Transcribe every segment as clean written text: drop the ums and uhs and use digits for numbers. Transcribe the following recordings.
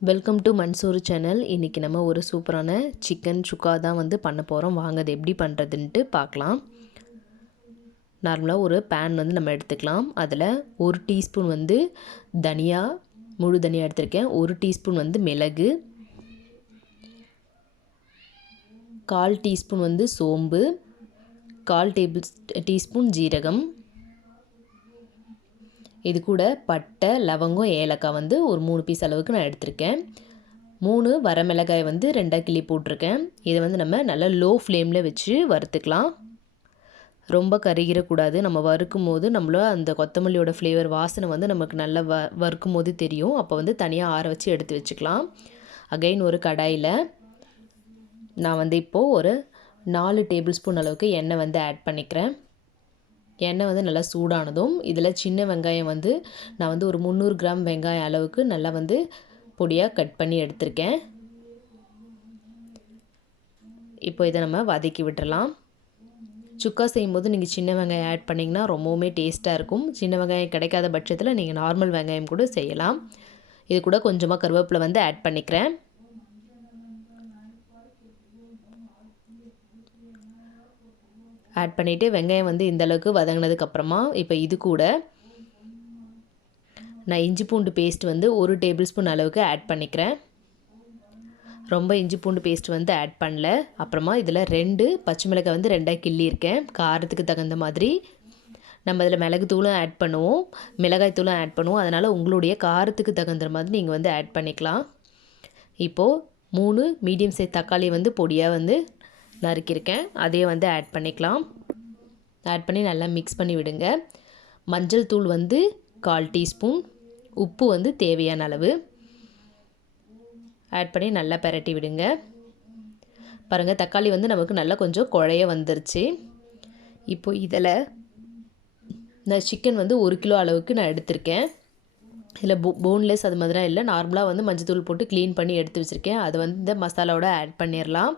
Welcome to Mansoor channel. இன்றைக்கி நம்ம ஒரு சூப்பரான சிக்கன் சுக்கா தான் வந்து பண்ண போகிறோம். வாங்க அது எப்படி பண்ணுறதுன்ட்டு பார்க்கலாம். நார்மலாக ஒரு பேன் வந்து நம்ம எடுத்துக்கலாம். அதில் 1 டீஸ்பூன் வந்து தனியா, முழு தனியா எடுத்திருக்கேன். 1 டீஸ்பூன் வந்து மிளகு, 1/4 டீஸ்பூன் வந்து சோம்பு, 1/4 டீஸ்பூன் ஜீரகம், இது கூட பட்டை, லவங்கம், ஏலக்காய் வந்து ஒரு 3 பீஸ் அளவுக்கு நான் எடுத்திருக்கேன். 3 வரமிளகாய் வந்து 2 கிள்ளி போட்டிருக்கேன். இதை வந்து நம்ம நல்லா லோ ஃப்ளேமில் வச்சு வறுத்துக்கலாம். ரொம்ப கருகிடக்கூடாது. நம்ம வறுக்கும் போது அந்த கொத்தமல்லியோட ஃப்ளேவர் வாசனை வந்து நமக்கு நல்லா வறுக்கும் போது தெரியும். அப்போ வந்து தனியாக ஆற வச்சு எடுத்து வச்சுக்கலாம். அகைன் ஒரு கடாயில் நான் வந்து இப்போது ஒரு 4 டேபிள் ஸ்பூன் அளவுக்கு எண்ணெய் வந்து ஆட் பண்ணிக்கிறேன். எண்ணெய் வந்து நல்லா சூடானதும் இதில் சின்ன வெங்காயம் வந்து நான் வந்து ஒரு 300 கிராம் வெங்காயம் அளவுக்கு நல்லா வந்து பொடியாக கட் பண்ணி எடுத்திருக்கேன். இப்போ இதை நம்ம வதக்கி விட்டுறலாம். சுக்கா செய்யும்போது நீங்கள் சின்ன வெங்காயம் ஆட் பண்ணிங்கன்னா ரொம்பவுமே டேஸ்ட்டாக இருக்கும். சின்ன வெங்காயம் கிடைக்காத பட்சத்தில் நீங்கள் நார்மல் வெங்காயம் கூட செய்யலாம். இது கூட கொஞ்சமாக கருவேப்பிலை வந்து ஆட் பண்ணிக்கிறேன். ஆட் பண்ணிவிட்டு வெங்காயம் வந்து இந்தளவுக்கு வதங்கினதுக்கப்புறமா இப்போ இது கூட நான் இஞ்சி பூண்டு பேஸ்ட் வந்து 1 டேபிள் ஸ்பூன் அளவுக்கு ஆட் பண்ணிக்கிறேன். ரொம்ப இஞ்சி பூண்டு பேஸ்ட் வந்து ஆட் பண்ணல. அப்புறமா இதில் 2 பச்சை மிளகாய் வந்து 2 கிள்ளியிருக்கேன். காரத்துக்கு தகுந்த மாதிரி நம்ம இதில் மிளகுத்தூளும் ஆட் பண்ணுவோம், மிளகாய் தூளும் ஆட் பண்ணுவோம். அதனால் உங்களுடைய காரத்துக்கு தகுந்த மாதிரி நீங்கள் வந்து ஆட் பண்ணிக்கலாம். இப்போது 3 மீடியம் சைஸ் தக்காளி வந்து பொடியாக வந்து நறுக்கியிருக்கேன். அதையே வந்து ஆட் பண்ணிக்கலாம். ஆட் பண்ணி நல்லா மிக்ஸ் பண்ணி விடுங்க. மஞ்சள் தூள் வந்து 1/4 டீஸ்பூன், உப்பு வந்து தேவையான அளவு ஆட் பண்ணி நல்லா பெரட்டி விடுங்க. பாருங்கள், தக்காளி வந்து நமக்கு நல்லா கொஞ்சம் குழைய வந்துருச்சு. இப்போ இதில் நான் சிக்கன் வந்து 1 கிலோ அளவுக்கு நான் எடுத்திருக்கேன். இதில் போன்லெஸ் அது மாதிரிலாம் இல்லை. நார்மலாக வந்து மஞ்சள் தூள் போட்டு க்ளீன் பண்ணி எடுத்து வச்சுருக்கேன். அதை வந்து இந்த மசாலாவோட ஆட் பண்ணிடலாம்.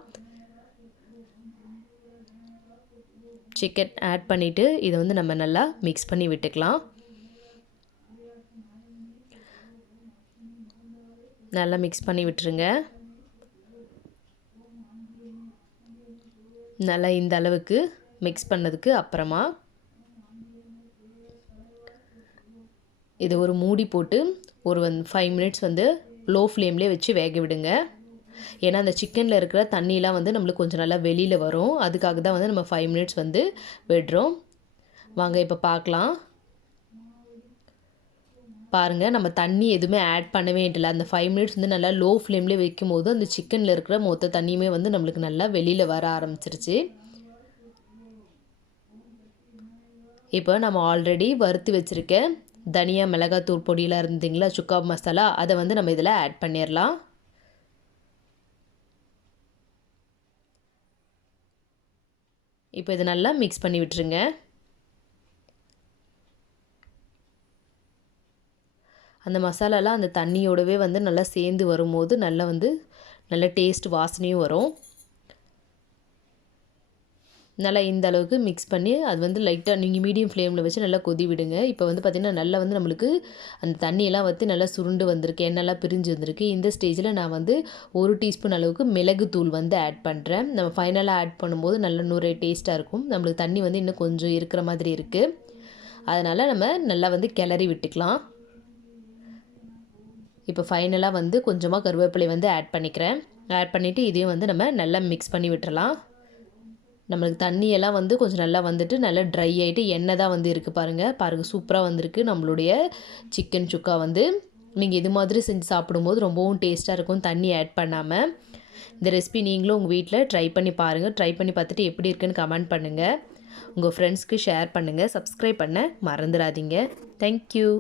சிக்கன் ஆட் பண்ணிவிட்டு இதை வந்து நம்ம நல்லா மிக்ஸ் பண்ணி விட்டுக்கலாம். நல்லா மிக்ஸ் பண்ணி விட்டுருங்க. நல்லா இந்த அளவுக்கு மிக்ஸ் பண்ணதுக்கு அப்புறமா இது ஒரு மூடி போட்டு ஒரு 5 மினிட்ஸ் வந்து லோ ஃப்ளேம்லேயே வச்சு வேக விடுங்க. ஏன்னா அந்த சிக்கனில் இருக்கிற தண்ணியெலாம் வந்து நம்மளுக்கு கொஞ்சம் நல்லா வெளியில் வரும். அதுக்காக தான் வந்து நம்ம 5 மினிட்ஸ் வந்து விடுறோம். வாங்க இப்போ பார்க்கலாம். பாருங்கள், நம்ம தண்ணி எதுவுமே ஆட் பண்ணவே இல்லை. அந்த 5 மினிட்ஸ் வந்து நல்லா லோ ஃப்ளேம்லேயே வைக்கும் போது அந்த சிக்கனில் இருக்கிற மொத்த தண்ணியுமே வந்து நம்மளுக்கு நல்லா வெளியில் வர ஆரம்பிச்சிருச்சு. இப்போ நம்ம ஆல்ரெடி வறுத்து வச்சுருக்க தனியா மிளகாத்தூள் பொடியெலாம் இருந்தீங்களா, சுக்கா மசாலா, அதை வந்து நம்ம இதில் ஆட் பண்ணிடலாம். இப்போ இதை நல்லா மிக்ஸ் பண்ணி விட்டுருங்க. அந்த மசாலாலாம் அந்த தண்ணியோடவே வந்து நல்லா சேர்ந்து வரும்போது நல்ல டேஸ்ட் வாசனையும் வரும். நல்லா இந்த அளவுக்கு மிக்ஸ் பண்ணி அது வந்து லைட்டாக நீங்கள் மீடியம் ஃப்ளேமில் வச்சு நல்லா கொதி விடுங்க. இப்போ வந்து பார்த்திங்கன்னா நல்லா வந்து நம்மளுக்கு அந்த தண்ணியெல்லாம் வந்து நல்லா சுருண்டு வந்திருக்கு, எண்ணெய்லாம் பிரிஞ்சு வந்திருக்கு. இந்த ஸ்டேஜில் நான் வந்து 1 டீஸ்பூன் அளவுக்கு மிளகுத்தூள் வந்து ஆட் பண்ணுறேன். நம்ம ஃபைனலாக ஆட் பண்ணும்போது நல்ல நூறு டேஸ்ட்டாக இருக்கும். நம்மளுக்கு தண்ணி வந்து இன்னும் கொஞ்சம் இருக்கிற மாதிரி இருக்குது. அதனால் நம்ம நல்லா வந்து கிளறி விட்டுக்கலாம். இப்போ ஃபைனலாக வந்து கொஞ்சமாக கருவேப்பிலை வந்து ஆட் பண்ணிக்கிறேன். ஆட் பண்ணிவிட்டு இதையும் வந்து நம்ம நல்லா மிக்ஸ் பண்ணி விட்டுறலாம். நம்மளுக்கு தண்ணியெல்லாம் வந்து கொஞ்சம் நல்லா வந்துட்டு நல்லா ட்ரை ஆகிட்டு எண்ணெய் தான் வந்து இருக்குது. பாருங்கள் சூப்பராக வந்திருக்கு நம்மளுடைய சிக்கன் சுக்கா வந்து. நீங்கள் இது மாதிரி செஞ்சு சாப்பிடும்போது ரொம்பவும் டேஸ்ட்டாக இருக்கும், தண்ணி ஆட் பண்ணாமல். இந்த ரெசிபி நீங்களும் உங்கள் வீட்டில் ட்ரை பண்ணி பாருங்கள். ட்ரை பண்ணி பார்த்துட்டு எப்படி இருக்குன்னு கமெண்ட் பண்ணுங்கள். உங்கள் ஃப்ரெண்ட்ஸ்க்கு ஷேர் பண்ணுங்கள். சப்ஸ்கிரைப் பண்ண மறந்துடாதீங்க. தேங்க்யூ.